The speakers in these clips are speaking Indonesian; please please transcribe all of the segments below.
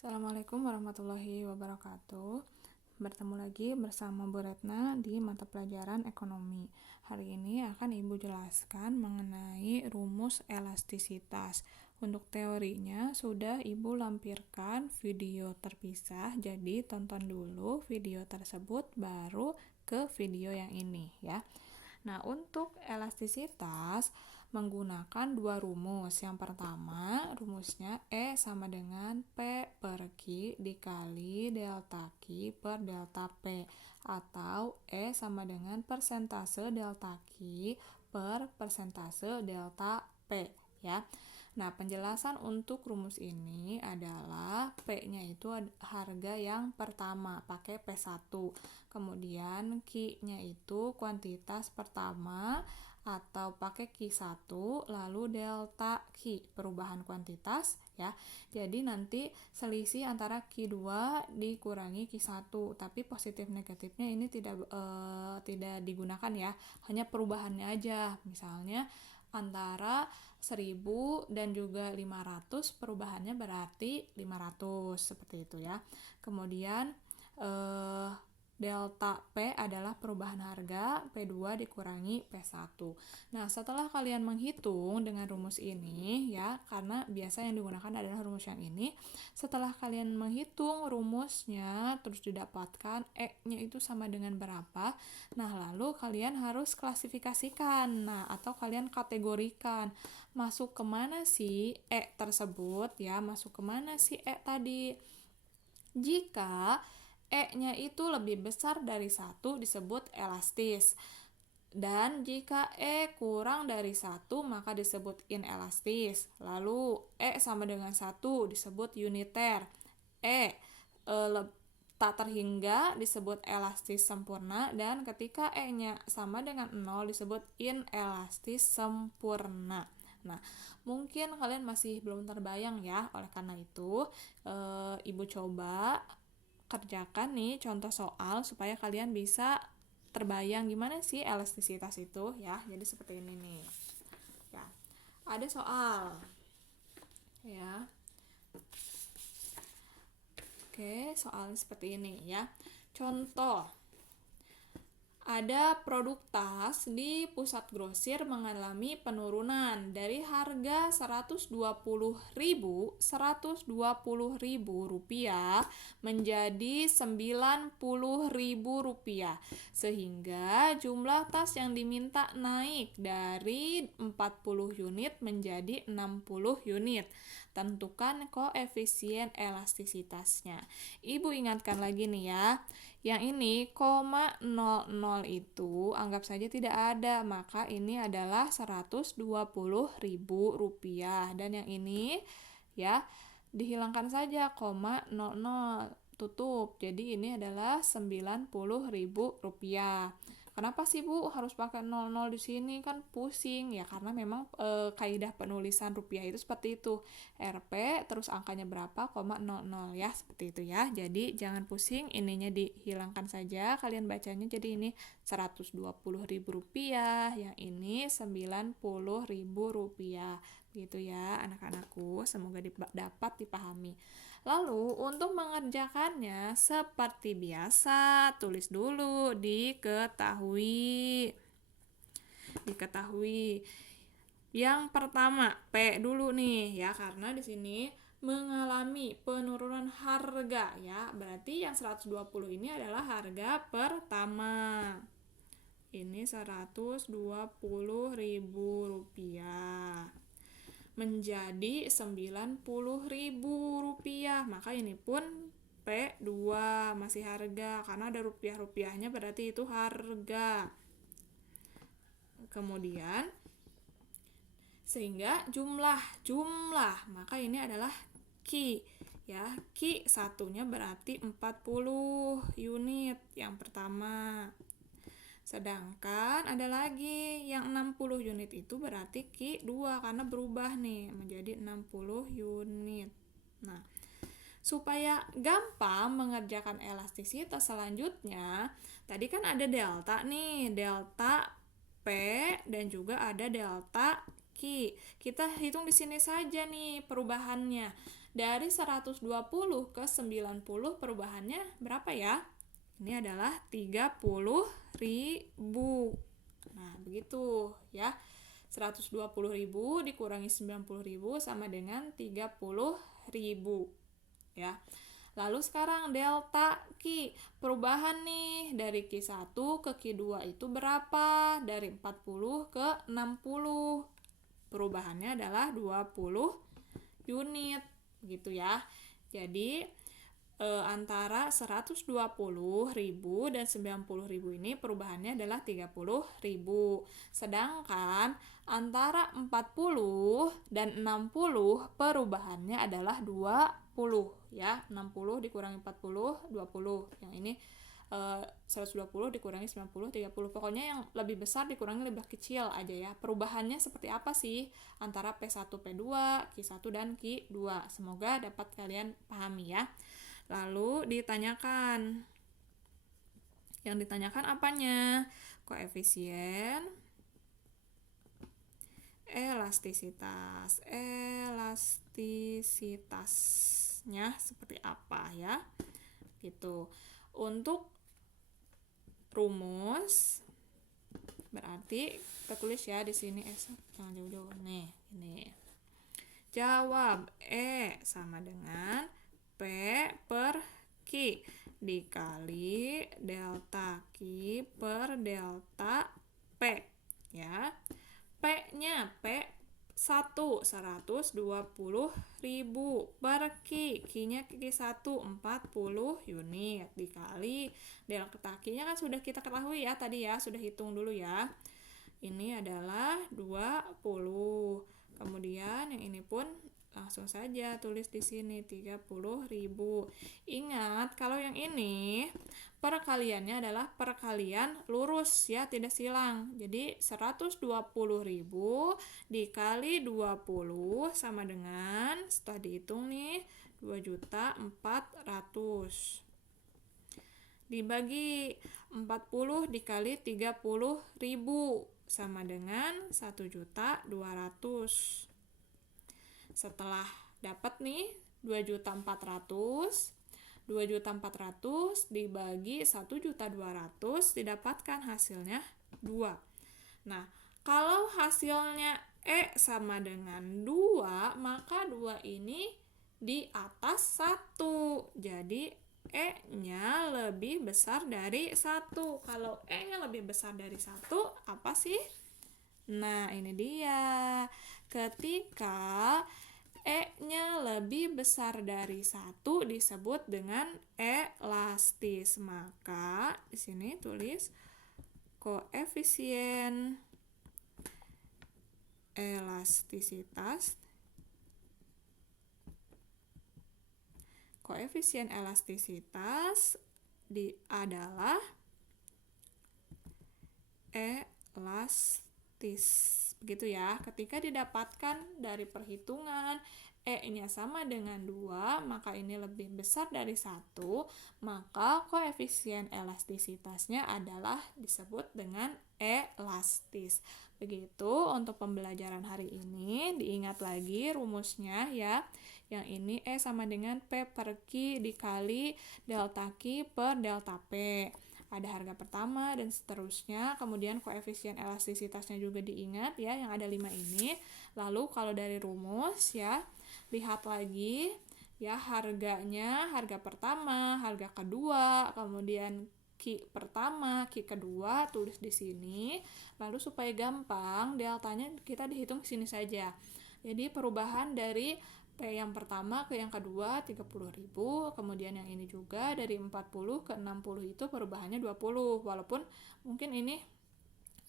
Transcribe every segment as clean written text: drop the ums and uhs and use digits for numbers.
Assalamualaikum warahmatullahi wabarakatuh. Bertemu lagi bersama Bu Retna di mata pelajaran ekonomi. Hari ini akan Ibu jelaskan mengenai rumus elastisitas. Untuk teorinya sudah Ibu lampirkan video terpisah, jadi tonton dulu video tersebut baru ke video yang ini ya. Nah, untuk elastisitas menggunakan dua rumus. Yang pertama, rumusnya E sama dengan P per Q dikali delta Q per delta P, atau E sama dengan persentase delta Q per persentase delta P ya. Nah, penjelasan untuk rumus ini adalah P-nya itu harga yang pertama, pakai P1. Kemudian Q-nya itu kuantitas pertama atau pakai Q1, lalu delta Q, perubahan kuantitas ya. Jadi nanti selisih antara Q2 dikurangi Q1, tapi positif negatifnya ini tidak digunakan ya, hanya perubahannya aja. Misalnya antara 1000 dan juga 500, perubahannya berarti 500, seperti itu ya. Kemudian delta P adalah perubahan harga, P2 dikurangi P1. Nah, setelah kalian menghitung dengan rumus ini ya, karena biasa yang digunakan adalah rumus yang ini, setelah kalian menghitung rumusnya terus didapatkan E-nya itu sama dengan berapa, nah lalu kalian harus klasifikasikan, atau kalian kategorikan masuk kemana sih E tersebut ya, masuk kemana sih E tadi. Jika E-nya itu lebih besar dari 1 disebut elastis. Dan jika E kurang dari 1 maka disebut inelastis. Lalu E sama dengan 1 disebut uniter. Tak terhingga disebut elastis sempurna, dan ketika E-nya sama dengan 0 disebut inelastis sempurna. Nah, mungkin kalian masih belum terbayang ya, oleh karena itu Ibu coba kerjakan nih contoh soal supaya kalian bisa terbayang gimana sih elastisitas itu ya. Jadi seperti ini nih ya, ada soal ya. Oke, soalnya seperti ini ya. Contoh, ada produk tas di pusat grosir mengalami penurunan dari harga Rp120.000 menjadi Rp90.000, sehingga jumlah tas yang diminta naik dari 40 unit menjadi 60 unit. Tentukan koefisien elastisitasnya. Ibu ingatkan lagi nih ya, yang ini, 0,00 itu anggap saja tidak ada, maka ini adalah Rp120.000, dan yang ini ya dihilangkan saja, 0,00 tutup, jadi ini adalah Rp90.000. Kenapa sih Bu harus pakai 00 di sini, kan pusing ya, karena memang kaidah penulisan rupiah itu seperti itu, Rp terus angkanya berapa, 0,00 ya, seperti itu ya. Jadi jangan pusing, ininya dihilangkan saja, kalian bacanya jadi ini Rp120.000, yang ini Rp90.000, gitu ya anak-anakku, semoga dapat dipahami. Lalu untuk mengerjakannya seperti biasa, tulis dulu diketahui. Yang pertama P dulu nih ya, karena di sini mengalami penurunan harga ya, berarti yang 120 ini adalah harga pertama. Ini Rp120.000 menjadi Rp90.000, maka ini pun P2 masih harga, karena ada rupiah-rupiahnya berarti itu harga. Kemudian sehingga jumlah, maka ini adalah Q ya. Q satunya berarti 40 unit yang pertama. Sedangkan ada lagi yang 60 unit itu berarti Q2, karena berubah nih menjadi 60 unit. Nah, supaya gampang mengerjakan elastisitas selanjutnya, tadi kan ada delta nih, delta P dan juga ada delta Q. Kita hitung di sini saja nih perubahannya. Dari 120 ke 90 perubahannya berapa ya? Ini adalah 30.000. Nah, begitu ya. 120.000 dikurangi 90.000 sama dengan 30.000 ya. Lalu sekarang delta Q, perubahan nih dari Q1 ke Q2 itu berapa? Dari 40 ke 60. Perubahannya adalah 20 unit, gitu ya. Jadi antara 120.000 dan 90.000 ini perubahannya adalah 30.000. Sedangkan antara 40 dan 60 perubahannya adalah 20 ya. 60 dikurangi 40, 20. Yang ini 120 dikurangi 90, 30. Pokoknya yang lebih besar dikurangi lebih kecil aja ya. Perubahannya seperti apa sih antara P1, P2, Q1 dan Q2. Semoga dapat kalian pahami ya. Lalu ditanyakan. Yang ditanyakan apanya? Koefisien elastisitas. Elastisitasnya seperti apa ya? Gitu. Untuk rumus berarti kita tulis ya di sini jangan jauh-jauh. Nih, ini. Jawab E sama dengan P per Q dikali delta Q per delta P ya. P-nya P1 120.000 per Q, Q-nya Q1 40 unit dikali delta Q-nya kan sudah kita ketahui ya tadi ya, sudah hitung dulu ya. Ini adalah 20. Kemudian yang ini pun langsung saja tulis di sini 30.000. Ingat kalau yang ini perkaliannya adalah perkalian lurus ya, tidak silang. Jadi 120.000 dikali 20 sama dengan setelah dihitung nih 2.400.000 dibagi 40 dikali 30.000 sama dengan 1.200.000. Setelah dapat nih 2.400.000, 2.400.000 dibagi 1.200.000 didapatkan hasilnya 2. Nah, kalau hasilnya E sama dengan 2, maka 2 ini di atas 1. Jadi E-nya lebih besar dari 1. Kalau E-nya lebih besar dari 1, apa sih? Nah, ini dia. Ketika E-nya lebih besar dari 1 disebut dengan elastis. Maka di sini tulis koefisien elastisitas. Koefisien elastisitas adalah elastis. Begitu ya. Ketika didapatkan dari perhitungan E-nya sama dengan 2, maka ini lebih besar dari 1, maka koefisien elastisitasnya adalah disebut dengan elastis. Begitu untuk pembelajaran hari ini, diingat lagi rumusnya ya. Yang ini E sama dengan P per Q dikali delta Q per delta P. Ada harga pertama dan seterusnya. Kemudian koefisien elastisitasnya juga diingat ya, yang ada 5 ini. Lalu kalau dari rumus ya, lihat lagi ya harganya, harga pertama, harga kedua, kemudian Q pertama, Q kedua tulis di sini. Lalu supaya gampang, deltanya kita dihitung sini saja. Jadi perubahan dari P yang pertama ke yang kedua 30.000, kemudian yang ini juga dari 40 ke 60 itu perubahannya 20. Walaupun mungkin ini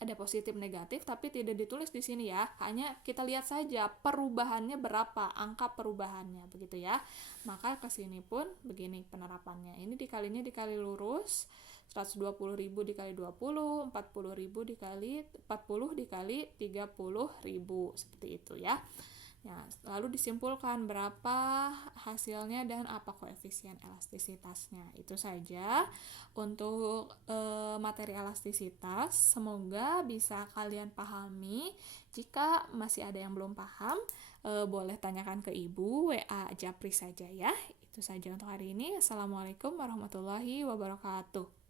ada positif negatif tapi tidak ditulis di sini ya. Hanya kita lihat saja perubahannya berapa, angka perubahannya begitu ya. Maka ke sini pun begini penerapannya. Ini dikalinya dikali lurus. 120.000 dikali 20, 40.000 dikali 40 dikali 30.000 seperti itu ya. Ya, lalu disimpulkan berapa hasilnya dan apa koefisien elastisitasnya. Itu saja untuk materi elastisitas. Semoga bisa kalian pahami. Jika masih ada yang belum paham, boleh tanyakan ke Ibu, WA Japri saja ya. Itu saja untuk hari ini. Assalamualaikum warahmatullahi wabarakatuh.